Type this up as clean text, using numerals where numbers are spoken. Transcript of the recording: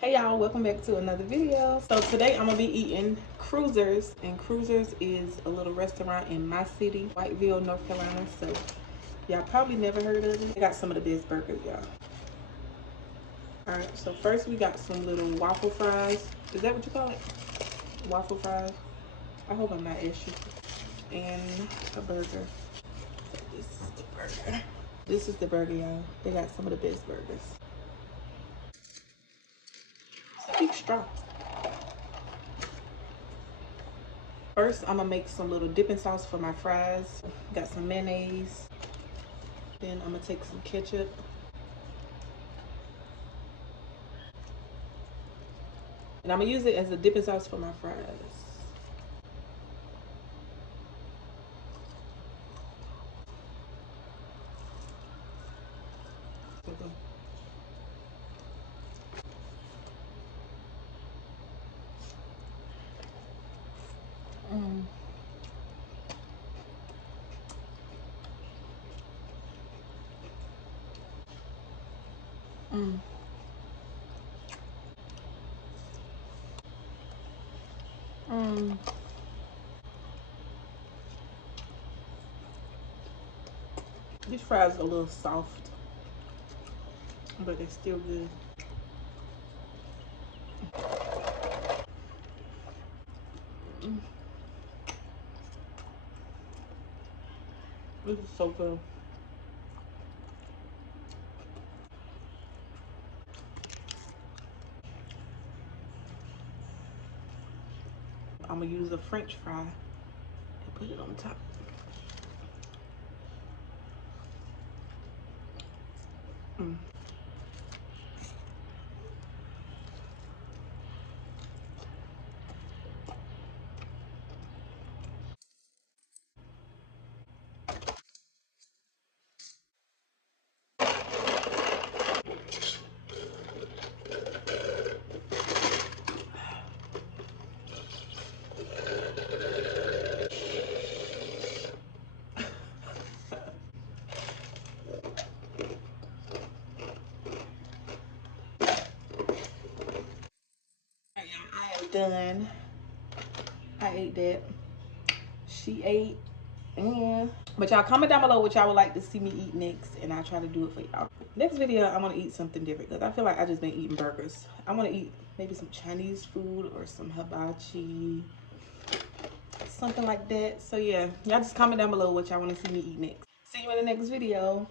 Hey y'all, welcome back to another video. So today I'm gonna be eating Cruizers, and Cruizers is a little restaurant in my city, Whiteville, North Carolina. So y'all probably never heard of it. They got some of the best burgers, y'all. All right, so first we got some little waffle fries. Is that what you call it? Waffle fries. I hope I'm not ashy. And a burger. So this is the burger. This is the burger, y'all. They got some of the best burgers. It's a big straw. First, I'm gonna make some little dipping sauce for my fries. Got some mayonnaise. Then I'm gonna take some ketchup. And I'm gonna use it as a dipping sauce for my fries. Mm. Mm. Mm. These fries are a little soft, but they're still good. Mm. This is so good. I'm gonna use a French fry and put it on top. Mm. I am done. I ate that. She ate. And but y'all comment down below what y'all would like to see me eat next, and I'll try to do it for y'all. Next video I want to eat something different because I feel like I just been eating burgers. I want to eat maybe some Chinese food or some hibachi, something like that. So yeah, y'all just comment down below what y'all want to see me eat next. See you in the next video.